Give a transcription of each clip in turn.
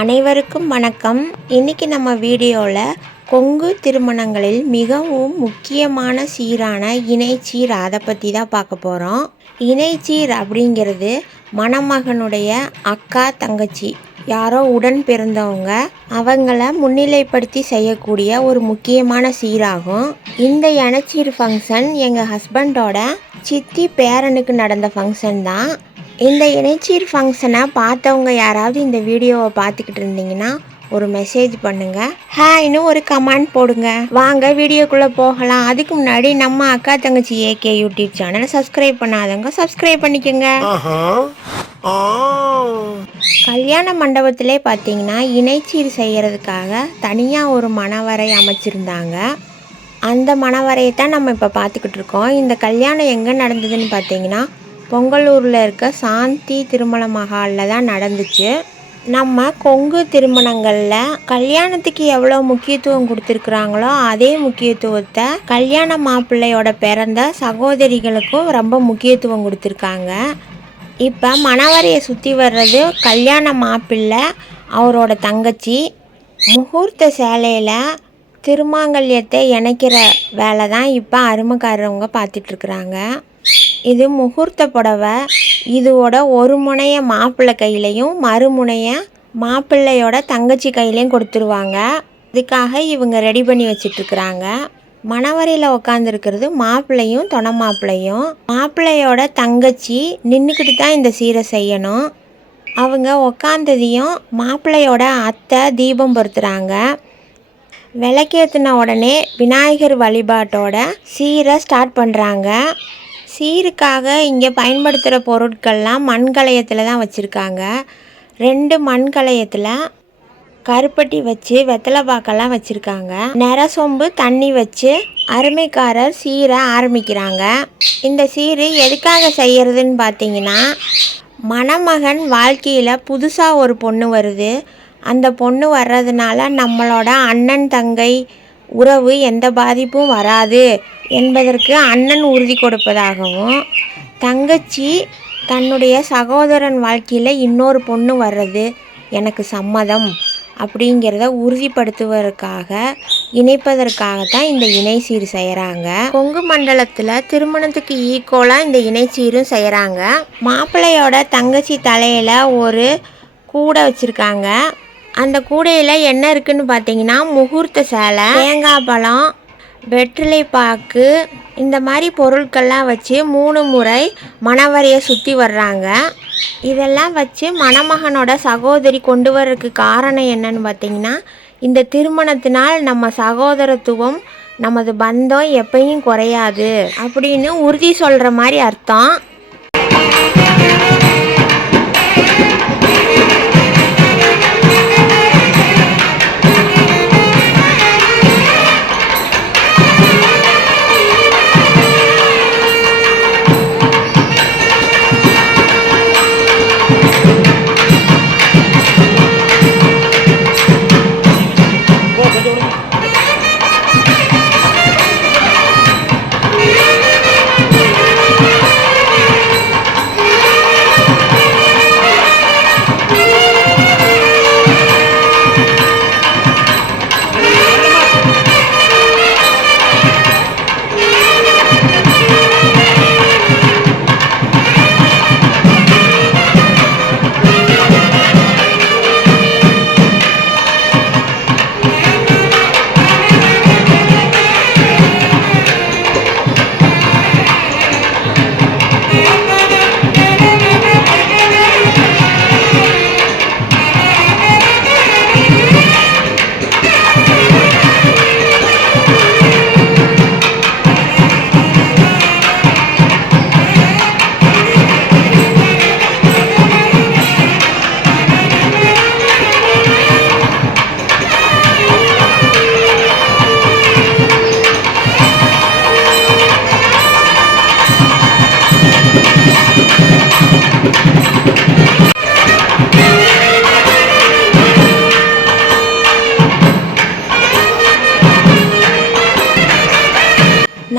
அனைவருக்கும் வணக்கம். இன்னைக்கு நம்ம வீடியோவில் கொங்கு திருமணங்களில் மிகவும் முக்கியமான சீரான இணைச்சீர் அதை பற்றி தான் பார்க்க போகிறோம் இணைச்சீர் அப்படிங்கிறது மணமகனுடைய அக்கா தங்கச்சி யாரோ உடன் பிறந்தவங்க அவங்கள முன்னிலைப்படுத்தி செய்யக்கூடிய ஒரு முக்கியமான சீராகும். இந்த இணைச்சீர் ஃபங்க்ஷன் எங்கள் ஹஸ்பண்டோட சித்தி பேரனுக்கு நடந்த ஃபங்க்ஷன் தான். இந்த இணைச்சீர் ஃபங்க்ஷனை பார்த்தவங்க யாராவது இந்த வீடியோவை பார்த்துக்கிட்டு இருந்தீங்கன்னா ஒரு மெசேஜ் பண்ணுங்க. ஹாய்னு ஒரு கமெண்ட் போடுங்க. வாங்க வீடியோக்குள்ளே போகலாம். அதுக்கு முன்னாடி நம்ம அக்கா தங்கச்சி ஏகே யூடியூப் சேனலை சப்ஸ்கிரைப் பண்ணாதவங்க சப்ஸ்கிரைப் பண்ணிக்கோங்க. கல்யாண மண்டபத்திலே பார்த்தீங்கன்னா இணைச்சீர் செய்கிறதுக்காக தனியாக ஒரு மணவரை அமைச்சிருந்தாங்க. அந்த மணவரையை தான் நம்ம இப்போ பார்த்துக்கிட்டு இருக்கோம். இந்த கல்யாணம் எங்கே நடந்ததுன்னு பார்த்தீங்கன்னா பொங்கலூரில் இருக்க சாந்தி திருமண மஹாலில் தான் நடந்துச்சு. நம்ம கொங்கு திருமணங்களில் கல்யாணத்துக்கு எவ்வளோ முக்கியத்துவம் கொடுத்துருக்குறாங்களோ அதே முக்கியத்துவத்தை கல்யாண மாப்பிள்ளையோட பிறந்த சகோதரிகளுக்கும் ரொம்ப முக்கியத்துவம் கொடுத்துருக்காங்க. இப்போ மணவரையை சுற்றி வர்றது கல்யாண மாப்பிள்ளை அவரோட தங்கச்சி. முகூர்த்த சேலையில் திருமாங்கல்யத்தை இணைக்கிற வேலை தான் இப்போ அருமைக்காரவங்க பார்த்துட்ருக்குறாங்க இது முகூர்த்த புடவை இதோட ஒரு முனைய மாப்பிள்ளை கையிலையும் மறுமுனைய மாப்பிள்ளையோட தங்கச்சி கையிலையும் கொடுத்துருவாங்க. இதுக்காக இவங்க ரெடி பண்ணி வச்சிட்ருக்குறாங்க. மணவரையில் உட்காந்துருக்கிறது மாப்பிள்ளையும் துணை மாப்பிள்ளையும். மாப்பிள்ளையோட தங்கச்சி நின்றுக்கிட்டு தான் இந்த சீரை செய்யணும். அவங்க உக்காந்ததையும் மாப்பிள்ளையோட அத்தை தீபம் பொறுத்துறாங்க விளக்கேற்றின உடனே விநாயகர் வழிபாட்டோட சீரை ஸ்டார்ட் பண்ணுறாங்க சீருக்காக இங்கே பயன்படுத்துகிற பொருட்கள்லாம் மண்கலயத்தில் தான் வச்சுருக்காங்க. ரெண்டு மண்கலயத்தில் கருப்பட்டி வச்சு வெத்தலை பாக்கெல்லாம் வச்சுருக்காங்க. நெரசொம்பு தண்ணி வச்சு அருமைக்காரர் சீரை ஆரம்பிக்கிறாங்க. இந்த சீரு எதுக்காக செய்கிறதுன்னு பார்த்தீங்கன்னா மணமகன் வாழ்க்கையில் புதுசாக ஒரு பொண்ணு வருது. அந்த பொண்ணு வர்றதுனால நம்மளோட அண்ணன் தங்கை உறவு எந்த பாதிப்பும் வராது என்பதற்கு அண்ணன் உறுதி கொடுப்பதாகவும் தங்கச்சி தன்னுடைய சகோதரன் வாழ்க்கையில் இன்னொரு பொண்ணு வர்றது எனக்கு சம்மதம் அப்படிங்கிறத உறுதிப்படுத்துவதற்காக இணைப்பதற்காக தான் இந்த இணை சீர் செய்கிறாங்க கொங்கு மண்டலத்தில் திருமணத்துக்கு ஈக்குவலாக இந்த இணை சீரும் செய்கிறாங்க மாப்பிள்ளையோட தங்கச்சி தலையில் ஒரு கூடை வச்சுருக்காங்க. அந்த கூடையில் என்ன இருக்குன்னு பார்த்தீங்கன்னா முகூர்த்த சேலை தேங்காய் பழம் வெற்றிலை பாக்கு இந்த மாதிரி பொருட்கள்லாம் வச்சு மூணு முறை மணவரையை சுற்றி வர்றாங்க. இதெல்லாம் வச்சு மணமகனோட சகோதரி கொண்டு வர்றதுக்கு காரணம் என்னன்னு பார்த்தீங்கன்னா இந்த திருமணத்தினால் நம்ம சகோதரத்துவம் நமது பந்தம் எப்பயும் குறையாது அப்படின்னு உறுதி சொல்கிற மாதிரி அர்த்தம்.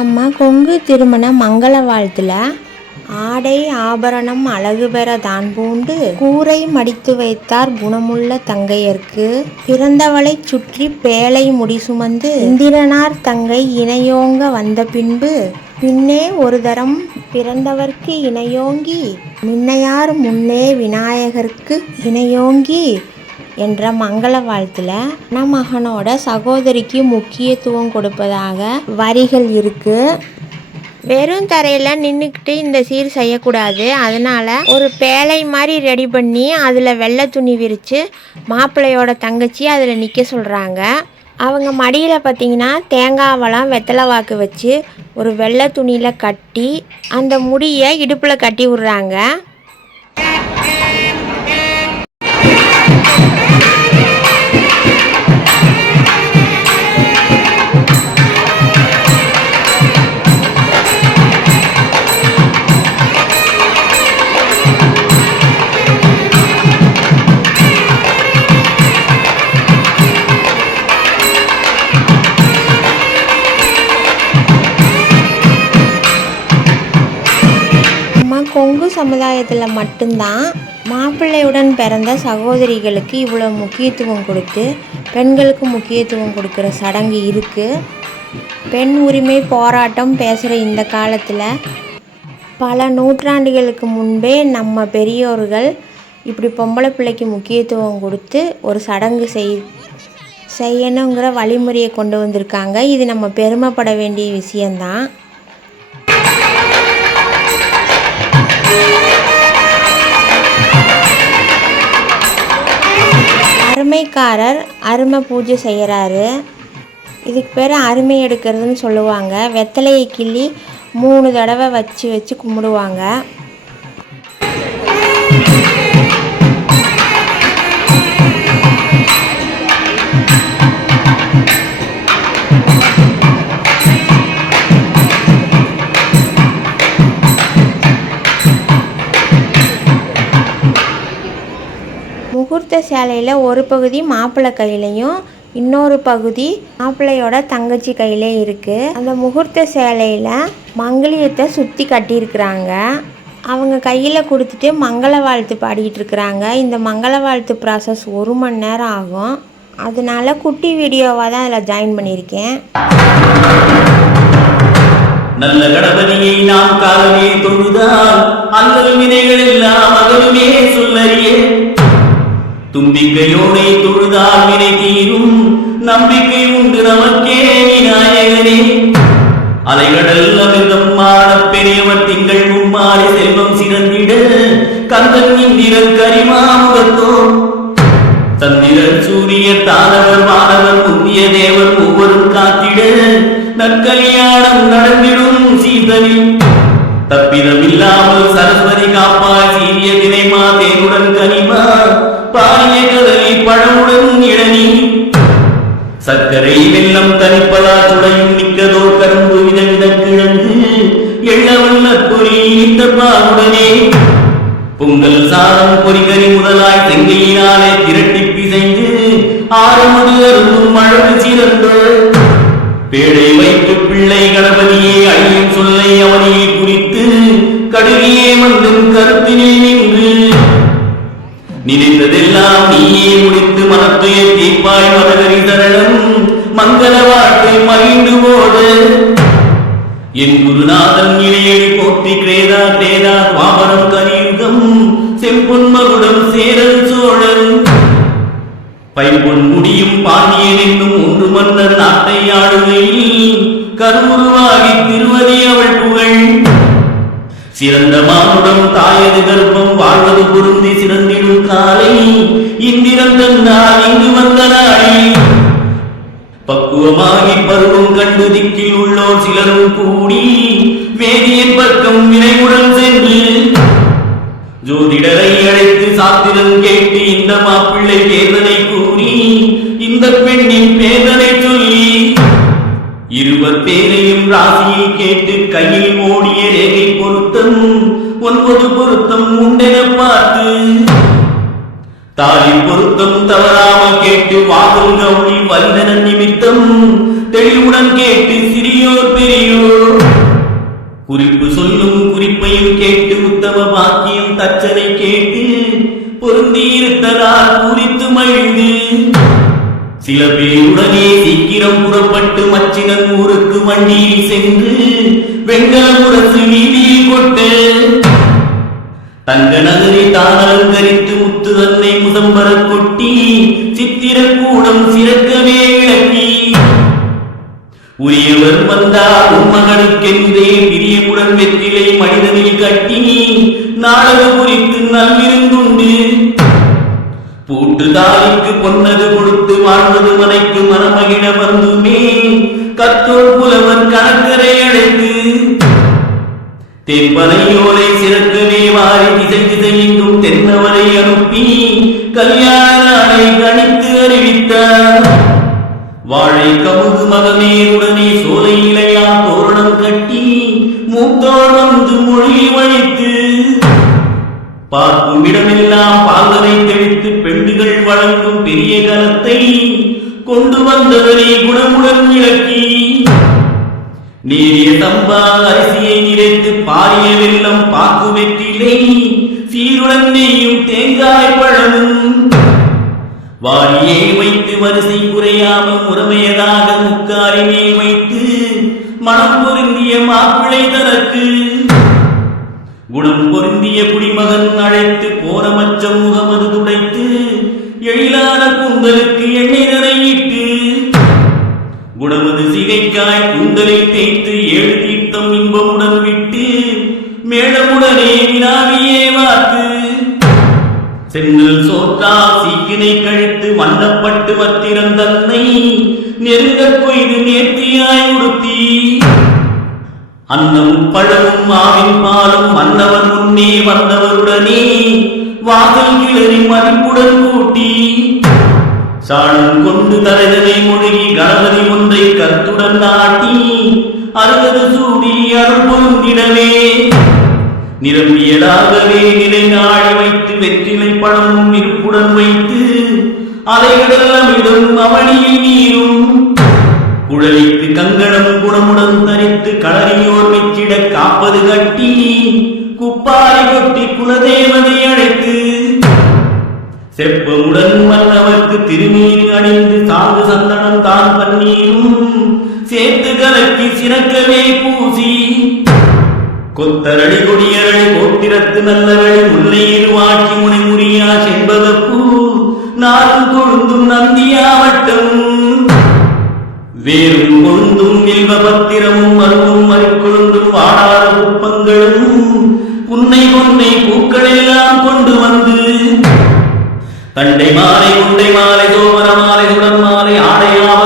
நம்ம கொங்கு திருமண மங்கள வாழ்த்துல ஆடை ஆபரணம் அழகு பெற தான் பூண்டு கூரை மடித்து வைத்தார் குணமுள்ள தங்கையர்க்கு. பிறந்தவளைச் சுற்றி பேழை முடி சுமந்து இந்திரனார் தங்கை இணையோங்க வந்த பின்பு பின்னே ஒரு தரம் பிறந்தவர்க்கு இணையோங்கி முன்னையார் முன்னே விநாயகர்க்கு இணையோங்கி என்ற மங்கள வாழ்த்துல மணமகனோட சகோதரிக்கு முக்கியத்துவம் கொடுப்பதாக வரிகள் இருக்கு. வெறும் தரையில் நின்றுக்கிட்டு இந்த சீர் செய்யக்கூடாது. அதனால் ஒரு பேழை மாதிரி ரெடி பண்ணி அதில் வெள்ளை துணி விரித்து மாப்பிள்ளையோட தங்கச்சி அதில் நிற்க சொல்கிறாங்க அவங்க மடியில் பார்த்தீங்கன்னா தேங்காவெல்லாம் வெத்தலை வாக்கு வச்சு ஒரு வெள்ளை துணியில் கட்டி அந்த முடியை இடுப்பில் கட்டி விடுறாங்க. சமுதாயத்தில் மட்டும்தான் மாப்பிள்ளையுடன் பிறந்த சகோதரிகளுக்கு இவ்வளோ முக்கியத்துவம் கொடுத்து பெண்களுக்கு முக்கியத்துவம் கொடுக்குற சடங்கு இருக்குது பெண் உரிமை போராட்டம் பேசுகிற இந்த காலத்தில் பல நூற்றாண்டுகளுக்கு முன்பே நம்ம பெரியோர்கள் இப்படி பொம்பளை பிள்ளைக்கு முக்கியத்துவம் கொடுத்து ஒரு சடங்கு செய் செய்யணுங்கிற வழிமுறையை கொண்டு வந்திருக்காங்க. இது நம்ம பெருமைப்பட வேண்டிய விஷயந்தான் சமையல்காரர் அருமை பூஜை செய்கிறாரு இதுக்கு பேர் அருமை எடுக்கிறதுன்னு சொல்லுவாங்க. வெத்தலையை கிள்ளி மூணு தடவை வச்சு வச்சு கும்பிடுவாங்க. முகூர்த்த சேலையில் ஒரு பகுதி மாப்பிள்ளை கையிலையும் இன்னொரு பகுதி மாப்பிள்ளையோட தங்கச்சி கையிலே இருக்குது அந்த முகூர்த்த சேலையில் மங்களியத்தை சுற்றி கட்டியிருக்கிறாங்க. அவங்க கையில் கொடுத்துட்டு மங்கள வாழ்த்து பாடிக்கிட்டு இருக்கிறாங்க. இந்த மங்கள வாழ்த்து ப்ராசஸ் ஒரு மணி நேரம் ஆகும். அதனால குட்டி வீடியோவாக தான் அதில் ஜாயின் பண்ணியிருக்கேன். நல்ல கணபதியை நாம் காலமே தொழுதா? அலைகடல் அமிர்தம் பெரியவர் திங்கள் மும்மாறி செல்வம் சிறந்திட கந்தன் இந்திரன் கரிமாமுகத்தோ தந்திரன் சூரிய தானவர் மாணவர் புண்ணிய தேவர் ஒவ்வொரும் காத்திட நற்கல்யாணம் நடந்திடும் சீதனி தப்பிதமில்லாமல் சரஸ்வதி காப்பா சீரிய தினைமா தேனுடன் கனிமா பாரிய கதலி பழமுடன் இளநீ சர்க்கரை வெள்ளம் தனிப்பதா துடையும் மிக்கதோ கரும் இனித்த பொங்கல் சாதம் பொறிகறி முதலாய் தெங்கையினாலே திரட்டி பிசைந்து ஆறுமுது அருந்தும் அழகு சிறந்து பேழை வைத்து பிள்ளை கணபதியே அழியும் சொல்லை அவனியை குறித்து கடுகியே மந்தும் கருத்தினை நின்று. நினைத்ததெல்லாம் நீயே முடித்து மனத்துய தீப்பாய் மதகரி தரணம் மங்கள வாழ்க்கை மகிழ்ந்து போது என் குருநாதன் இணையடி போற்றி கிரேதா கிரேதா பாமரம் கலியுகம் செம்பொன் மகுடம் சேரன் சோழன். பைம்பொன் முடியும் பாண்டியன் என்னும் ஒன்று மன்னர் நாட்டை ஆளுகையில் கருவுருவாகி திருவதி அவள் புகழ். சிறந்த மானுடம் தாயது கர்ப்பம் வாழ்வது பொருந்தி சிறந்திடும் காலை இந்திரன் தந்தால் இங்கு வந்த நாளில். பக்குவமாகி பருவம் கண்டுதிக்கில் உள்ளோர் சிலரும் கூடி வேதியின் பக்கம் வினைவுடன் சென்று ஜோதிடரை அழைத்து சாத்திரம் கேட்டு இந்த மாப்பிள்ளை வேதனை கூறி இந்த பெண்ணின் வேதனை சொல்லி இருவர் பேரையும் ராசியில் கேட்டு கையில் ஓடிய ரேகை பொருத்தம் ஒன்பது பொருத்தம் உண்டென பார்த்து தாலி பொருத்தம் தவறாமல் கேட்டு வாசல் கௌரி வந்தன நிமித்தம் தெளிவுடன் கேட்டு சிறியோர் பெரியோர். குறிப்பு சொல்லும் குறிப்பையும் கேட்டு உத்தம பாக்கியம் தச்சனை கேட்டு பொருந்தியிருத்ததால் குறித்து மகிழ்ந்து. சில பேருடனே சீக்கிரம் புறப்பட்டு மச்சினன் ஊருக்கு வண்டியில் சென்று வெங்கல முரசு வீதியில் கொட்டு. தங்க நகரை தான் பிரியமுடன் வெற்றிலை மனிதனில் கட்டி நாடக குறித்து நல்விருந்துண்டு. பூட்டு தாலிக்கு பொன்னது கொடுத்து வாழ்வது மனைக்கு மனமகிழ வந்துமே. கத்தோல் புலவர் கணக்கரை அழைத்து தென்பனையோலை சிறக்கவே வாரி திசை திசையெங்கும் தென்னவரை அனுப்பி கல்யாண நாளை கணித்து அறிவித்தார். வாழை கமுது மகமேருடனே சோலை மூத்தோர் மொழி வைத்து பார்க்கும் இடமெல்லாம் பாங்கனை தெளித்து பெண்டுகள் வழங்கும் பெரிய கலத்தை கொண்டு வந்ததனை குணமுடன் விளக்கி. நீரிய தம்பா அரிசியை நிறைத்து பாரிய வெள்ளம் பாக்கு வெற்றிலை சீருடன் நெய்யும் தேங்காய் பழமும். வாரியை வைத்து வரிசை குறையாம முறைமையதாக முக்காரினை வைத்து மனம் பொருந்திய மாப்பிள்ளை குணம் பொருந்திய குடிமகன் அழைத்து போரமச்சம் முகமது துடைத்து எழிலான கூந்தலுக்கு எண்ணெய் நிறையிட்டு குணமது சிகைக்காய் கூந்தலை தேய்த்து ஏழு தீர்த்தம் இன்பமுடன் விட்டு மேடமுடனே வினாவியே வாத்து சென்னல் சோற்றா சீக்கினை கழித்து வண்ணப்பட்டு வத்திரம் தன்னை நெருங்க கொய்து நேர்த்தியாய் உடுத்தி அன்னம் பழமும் மாவின் பாலும் வந்தவர் முன்னே வந்தவருடனே வாசல் கிளறி மதிப்புடன் கூட்டி சாணம் கொண்டு தலைதனை மொழி கணபதி ஒன்றை கருத்துடன் நாட்டி அருகது சூடி அருள் பொருந்திடவே. நிரம்பியதாகவே நிலை நாடி வைத்து வெற்றிலை பழமும் இருப்புடன் வைத்து அலைகடல் அமிர்தம் அவனியில் நீரும் குழலி கங்கணம் குணமுடன் தரித்து களறியோர் வெச்சிட காப்பது கட்டி குப்பாரி கொட்டி குலதேவதை அழைத்து செப்பமுடன் மன்னவர்க்கு திருநீர் அணிந்து சாந்து சந்தனம் தான் பன்னீரும் சேர்த்து கலக்கி சிறக்கவே பூசி கொத்தரடி கொடியரளி கோத்திரத்து நல்லவழி முல்லையில் வாட்சி முனை முறியா செண்பகப்பூ நாரும் கொழுந்தும் நந்தியாவட்டம். வேறும் கொழுந்தும் வில்வ பத்திரமும் மருவும் மறுக்கொழுந்தும் வாடாத உப்பங்களும் உன்னை கொன்னை பூக்களெல்லாம் கொண்டு வந்து தண்டை மாலை உண்டை மாலை சோமர மாலை சுடன் மாலை ஆடையாம்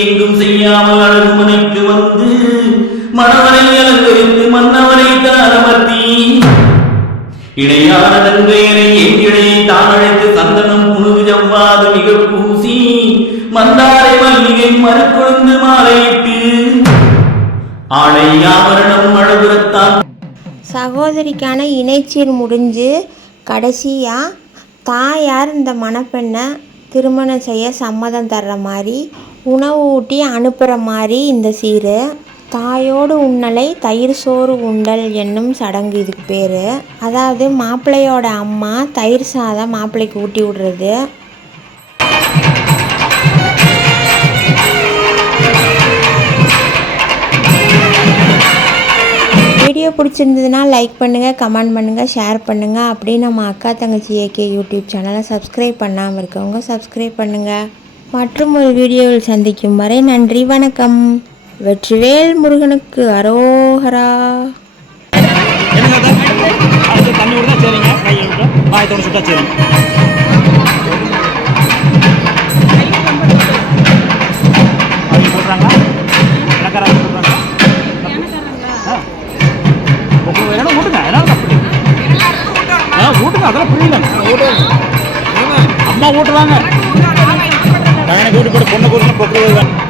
எங்கும் செய்யாமல் அழகுமனைக்கு வந்து மணவனை அலங்கரித்து மன்னவனை தாரமர்த்தி இணையான நன்மையனை எங்கிடையை தான் அழைத்து சந்தனம் புனுகு ஜவ்வாது மிக பூசி மந்தாரை மல்லிகை மறுக்கொழுந்து மாலையிட்டு ஆடை ஆபரணம் அழகுரத்தான் சகோதரிக்கான இணைச்சீர் முடிஞ்சு கடைசியாக தாயார் இந்த மணப்பெண்ணை திருமணம் செய்ய சம்மதம் தர்ற மாதிரி உணவு ஊட்டி அனுப்புகிற மாதிரி இந்த சீர். தாயோடு உண்ணலை தயிர் சோறு உண்டல் என்னும் சடங்கு இதுக்கு பேர். அதாவது மாப்பிள்ளையோட அம்மா தயிர் சாதம் மாப்பிள்ளைக்கு ஊட்டி விடுறது. வீடியோ பிடிச்சிருந்ததுன்னா லைக் பண்ணுங்கள் கமெண்ட் பண்ணுங்கள் ஷேர் பண்ணுங்கள் அப்படியே நம்ம அக்கா தங்கச்சி ஏகே யூடியூப் சேனலை சப்ஸ்கிரைப் பண்ணாமல் இருக்கவங்க சப்ஸ்கிரைப் பண்ணுங்கள் மற்றும் ஒரு வீடியோவில் சந்திக்கும் வரை நன்றி வணக்கம் வெற்றிவேல் முருகனுக்கு அரோகரா தண்ணி விடுதா சரிங்க கையை விட்டு ஆயத்தோடு சுட்டா சரிங்க அதெல்லாம் புரியல அம்மா ஓட்டுறாங்க பையனை கூட்டி போட்டு பொண்ணை கூட்டி